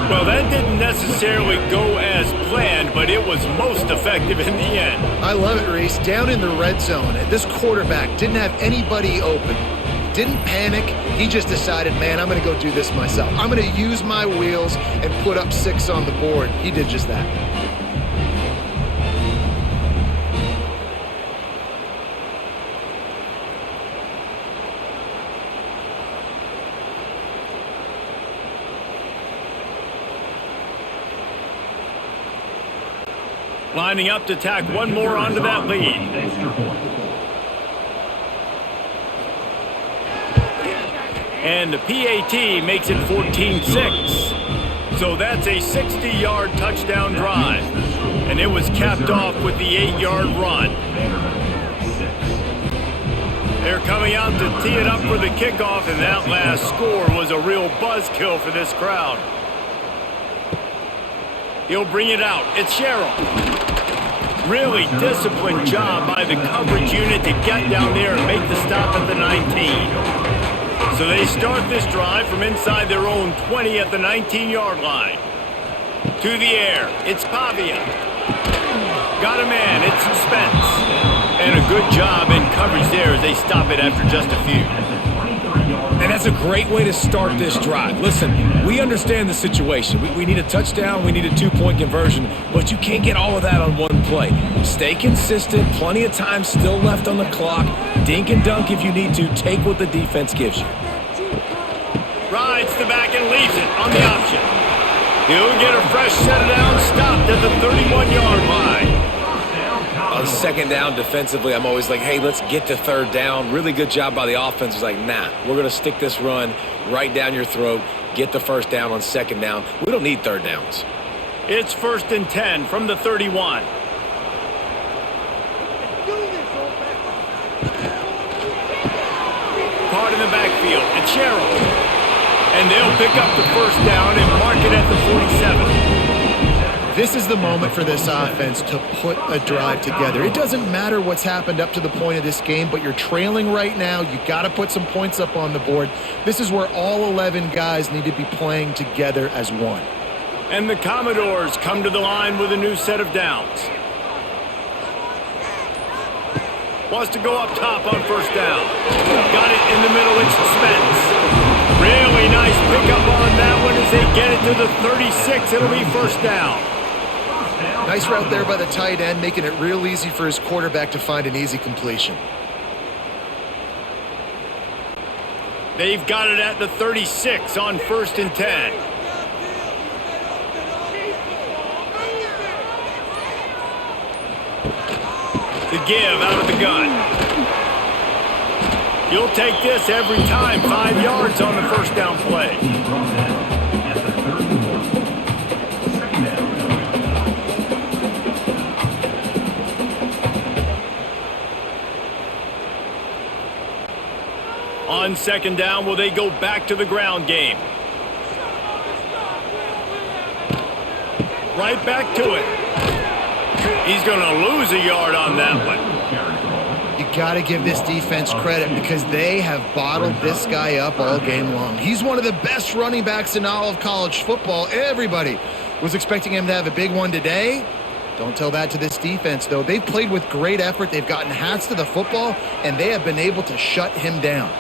Well, that didn't necessarily go as planned, but but it was most effective in the end. I love it, Reese. Down in the red zone, this quarterback didn't have anybody open. Didn't panic. He just decided, man, I'm going to go do this myself. I'm going to use my wheels and put up 6 on the board. He did just that. Lining up to tack one more onto that lead. And the PAT makes it 14-6. So that's a 60-yard touchdown drive. And it was capped off with the 8-yard run. They're coming out to tee it up for the kickoff, and that last score was a real buzzkill for this crowd. He'll bring it out. It's Sherrill. Really disciplined job by the coverage unit to get down there and make the stop at the 19. So they start this drive from inside their own 20 at the 19-yard line. To the air. It's Pavia. Got a man. It's Spence. And a good job in coverage there as they stop it after just a few. And that's a great way to start this drive. Listen, we understand the situation. We need a touchdown, we need a 2-point conversion, but you can't get all of that on one play. Stay consistent, plenty of time still left on the clock. Dink and dunk if you need to. Take what the defense gives you. Rides the back and leaves it on the option. He'll get a fresh set down, stopped at the 31-yard line. On second down defensively, I'm always like, hey, let's get to third down. Really good job by the offense. It's like, nah, we're going to stick this run right down your throat, get the first down on second down. We don't need third downs. It's 1st and 10 from the 31. Caught in the backfield. It's Sherrill. And they'll pick up the first down and mark it at the 47. This is the moment for this offense to put a drive together. It doesn't matter what's happened up to the point of this game, but you're trailing right now. You got to put some points up on the board. This is where all 11 guys need to be playing together as one. And the Commodores come to the line with a new set of downs. Wants to go up top on first down. Got it in the middle. It's Spence. Really nice pickup on that one as they get it to the 36. It'll be first down. Nice route there by the tight end, making it real easy for his quarterback to find an easy completion. They've got it at the 36 on 1st and 10. The give out of the gun. You'll take this every time. 5 yards on the first down play. On second down, will they go back to the ground game? Right back to it. He's going to lose a yard on that one. You got to give this defense credit because they have bottled this guy up all game long. He's one of the best running backs in all of college football. Everybody was expecting him to have a big one today. Don't tell that to this defense, though. They've played with great effort. They've gotten hats to the football, and they have been able to shut him down.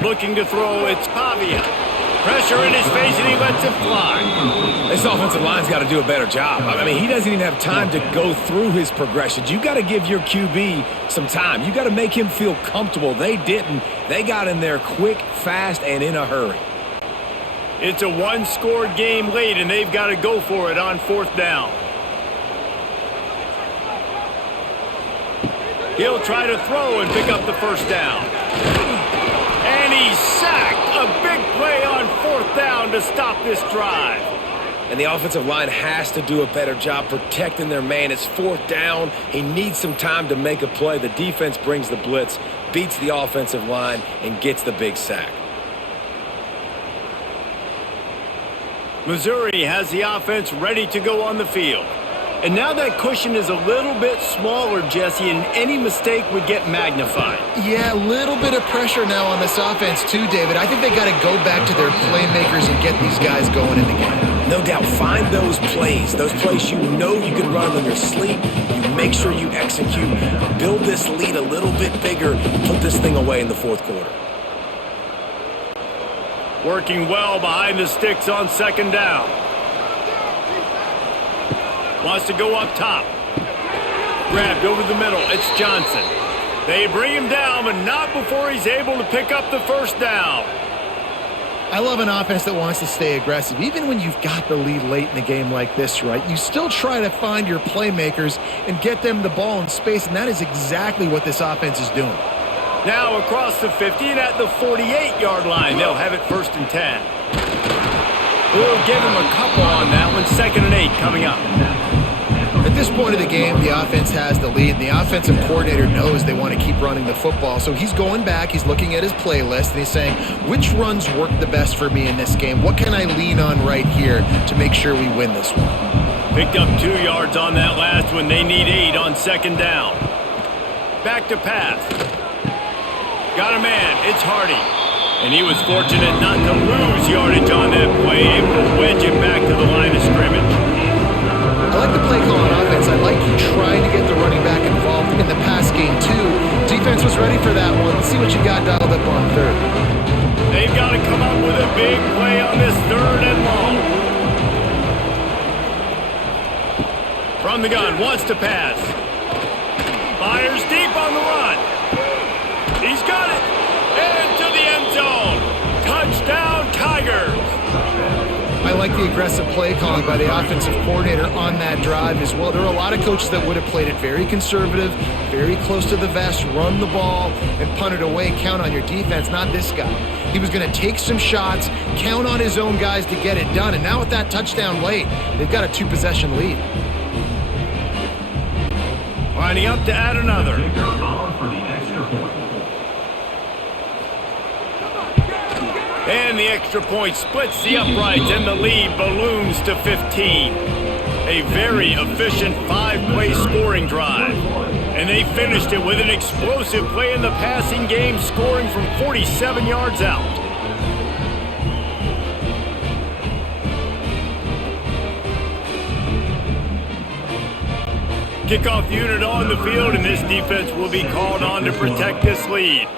Looking to throw, it's Pavia. Pressure in his face, and he lets it fly. This offensive line's got to do a better job. I mean, he doesn't even have time to go through his progressions. You got to give your QB some time. You got to make him feel comfortable. They didn't. They got in there quick, fast, and in a hurry. It's a one-score game late, and they've got to go for it on 4th down. He'll try to throw and pick up the first down. And he's sacked. A big play on 4th down to stop this drive. And the offensive line has to do a better job protecting their man. It's 4th down. He needs some time to make a play. The defense brings the blitz, beats the offensive line, and gets the big sack. Missouri has the offense ready to go on the field. And now that cushion is a little bit smaller, Jesse, and any mistake would get magnified. Yeah, a little bit of pressure now on this offense too, David. I think they got to go back to their playmakers and get these guys going in the game. No doubt, find those plays you know you can run when you're asleep. You make sure you execute, build this lead a little bit bigger, put this thing away in the fourth quarter. Working well behind the sticks on second down. Wants to go up top. Grabbed over the middle. It's Johnson. They bring him down, but not before he's able to pick up the first down. I love an offense that wants to stay aggressive. Even when you've got the lead late in the game like this, right? You still try to find your playmakers and get them the ball in space, and that is exactly what this offense is doing. Now across the 50 and at the 48-yard line. They'll have it 1st and 10. We'll give him a couple on that one. 2nd and 8 coming up. At this point of the game, the offense has the lead, and the offensive coordinator knows they want to keep running the football. So he's going back, he's looking at his playlist, and he's saying, which runs work the best for me in this game? What can I lean on right here to make sure we win this one? Picked up 2 yards on that last one. They need 8 on 2nd down. Back to pass. Got a man. It's Hardy. And he was fortunate not to lose yardage on that play, able to wedge it back to the line of scrimmage. I like the play call on offense. I like you trying to get the running back involved in the pass game, too. Defense was ready for that one. Let's see what you got dialed up on 3rd. They've got to come up with a big play on this 3rd and long. From the gun, wants to pass. Fires deep on the run. He's got it. Into the end zone. Touchdown, Tigers. I like the aggressive play calling by the offensive coordinator on that drive as well. There are a lot of coaches that would have played it very conservative, very close to the vest, run the ball, and punt it away, count on your defense. Not this guy. He was going to take some shots, count on his own guys to get it done. And now with that touchdown late, they've got a 2-possession lead. Lining up to add another. And the extra point splits the uprights, and the lead balloons to 15. A very efficient 5-play scoring drive. And they finished it with an explosive play in the passing game, scoring from 47 yards out. Kickoff unit on the field, and this defense will be called on to protect this lead.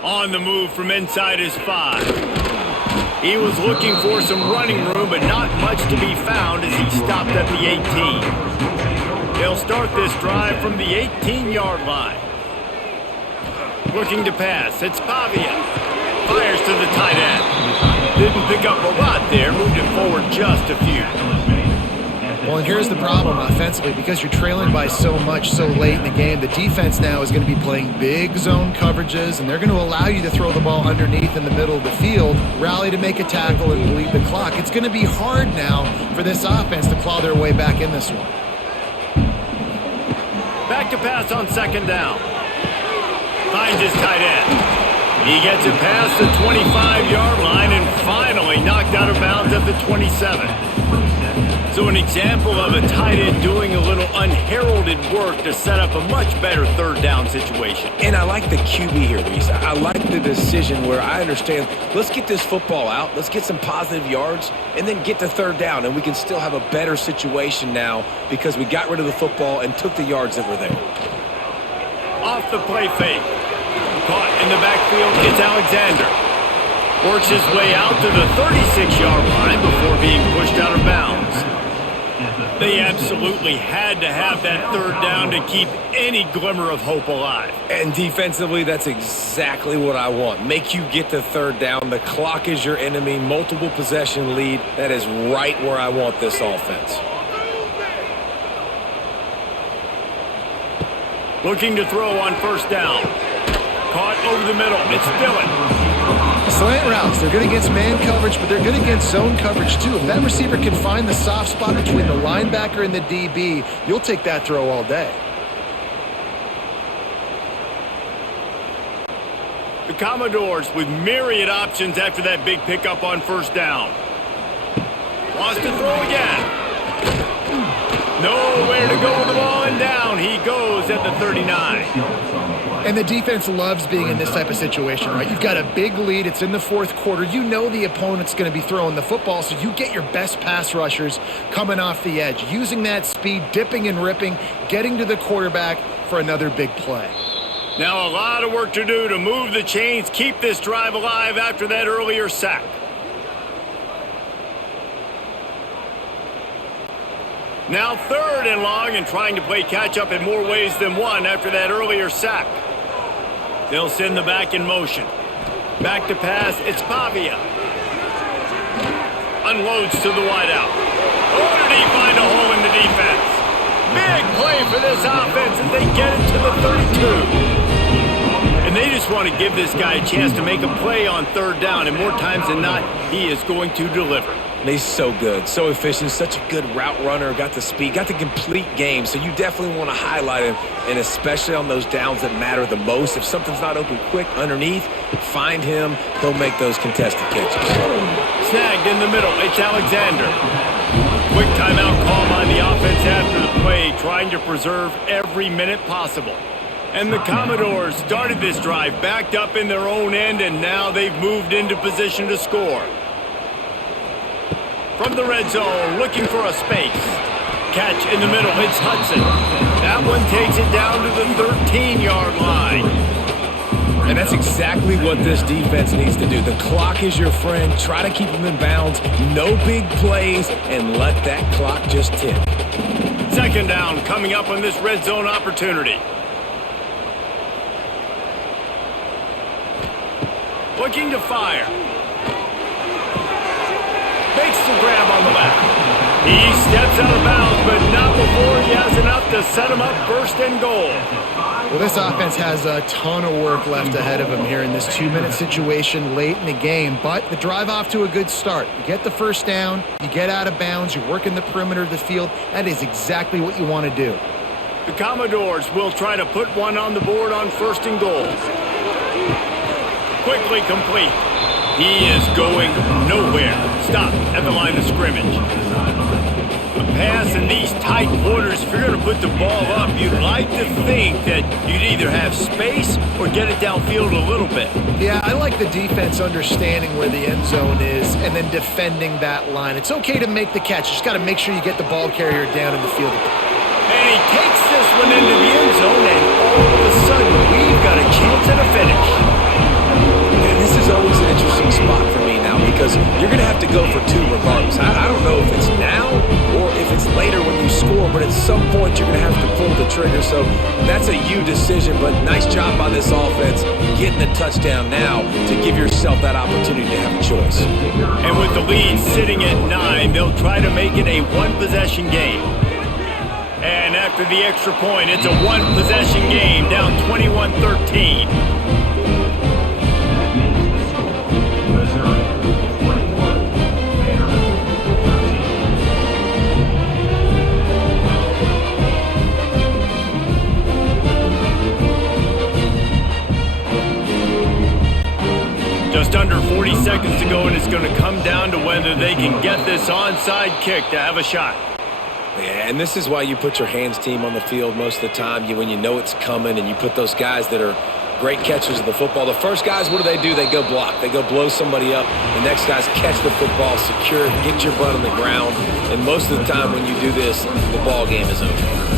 On the move from inside his 5. He was looking for some running room, but not much to be found as he stopped at the 18. They'll start this drive from the 18-yard line. Looking to pass. It's Pavia. Fires to the tight end. Didn't pick up a lot there. Moved it forward just a few. Well, and here's the problem offensively. Because you're trailing by so much so late in the game, the defense now is going to be playing big zone coverages, and they're going to allow you to throw the ball underneath in the middle of the field, rally to make a tackle, and bleed the clock. It's going to be hard now for this offense to claw their way back in this one. Back to pass on 2nd down. Finds his tight end. He gets it past the 25-yard line and finally knocked out of bounds at the 27. So an example of a tight end doing a little unheralded work to set up a much better 3rd down situation. And I like the QB here, Reese. I like the decision where I understand, let's get this football out, let's get some positive yards, and then get to 3rd down, and we can still have a better situation now because we got rid of the football and took the yards that were there. Off the play fake. Caught in the backfield, it's Alexander. Works his way out to the 36-yard line before being pushed out of bounds. They absolutely had to have that 3rd down to keep any glimmer of hope alive. And defensively, that's exactly what I want. Make you get to 3rd down. The clock is your enemy. Multiple possession lead. That is right where I want this offense. Looking to throw on 1st down. Caught over the middle. It's Dillon. Slant routes, they're good against man coverage, but they're good against zone coverage too. If that receiver can find the soft spot between the linebacker and the DB, you'll take that throw all day. The Commodores with myriad options after that big pickup on 1st down. Wants to throw again. Nowhere to go with the ball, and down he goes at the 39. And the defense loves being in this type of situation, right? You've got a big lead. It's in the fourth quarter. You know the opponent's going to be throwing the football, so you get your best pass rushers coming off the edge, using that speed, dipping and ripping, getting to the quarterback for another big play. Now a lot of work to do to move the chains, keep this drive alive after that earlier sack. Now 3rd and long, and trying to play catch-up in more ways than one after that earlier sack. They'll send the back in motion. Back to pass, it's Pavia. Unloads to the wideout. Oh, did he find a hole in the defense? Big play for this offense as they get it to the 32. And they just want to give this guy a chance to make a play on 3rd down, and more times than not, he is going to deliver. He's so good, so efficient, such a good route runner, got the speed, got the complete game, so you definitely want to highlight him, and especially on those downs that matter the most. If something's not open quick underneath, find him, he'll make those contested catches. Snagged in the middle, it's Alexander. Quick timeout call by the offense after the play, trying to preserve every minute possible. And the Commodores started this drive backed up in their own end, and now they've moved into position to score. From the red zone, looking for a space. Catch in the middle, it's Hudson. That one takes it down to the 13-yard line. And that's exactly what this defense needs to do. The clock is your friend. Try to keep them in bounds. No big plays, and let that clock just tick. 2nd down coming up on this red zone opportunity. Looking to fire. Makes the grab on the back. He steps out of bounds, but not before he has enough to set him up 1st and goal. Well, this offense has a ton of work left ahead of them here in this 2-minute situation late in the game, but the drive off to a good start. You get the 1st down, you get out of bounds, you work in the perimeter of the field. That is exactly what you want to do. The Commodores will try to put one on the board on 1st and goal. Quickly complete. He is going nowhere. Stop at the line of scrimmage. A pass in these tight quarters, if you're going to put the ball up, you'd like to think that you'd either have space or get it downfield a little bit. Yeah, I like the defense understanding where the end zone is and then defending that line. It's okay to make the catch. You just got to make sure you get the ball carrier down in the field. And he takes this one into the end zone, and all of a sudden, we've got a chance at a finish. This is always an interesting spot for me now because you're going to have to go for 2 regardless. I don't know if it's now or if it's later when you score, but at some point you're going to have to pull the trigger. So that's a you decision, but nice job by this offense getting the touchdown now to give yourself that opportunity to have a choice. And with the lead sitting at 9, they'll try to make it a 1-possession game. And after the extra point, it's a 1-possession game, down 21-13. Just under 40 seconds to go, and it's going to come down to whether they can get this onside kick to have a shot. Yeah, and this is why you put your hands team on the field most of the time. When you know it's coming, and you put those guys that are great catchers of the football. The first guys, what do? They go block. They go blow somebody up. The next guys catch the football, secure it, get your butt on the ground. And most of the time when you do this, the ball game is over.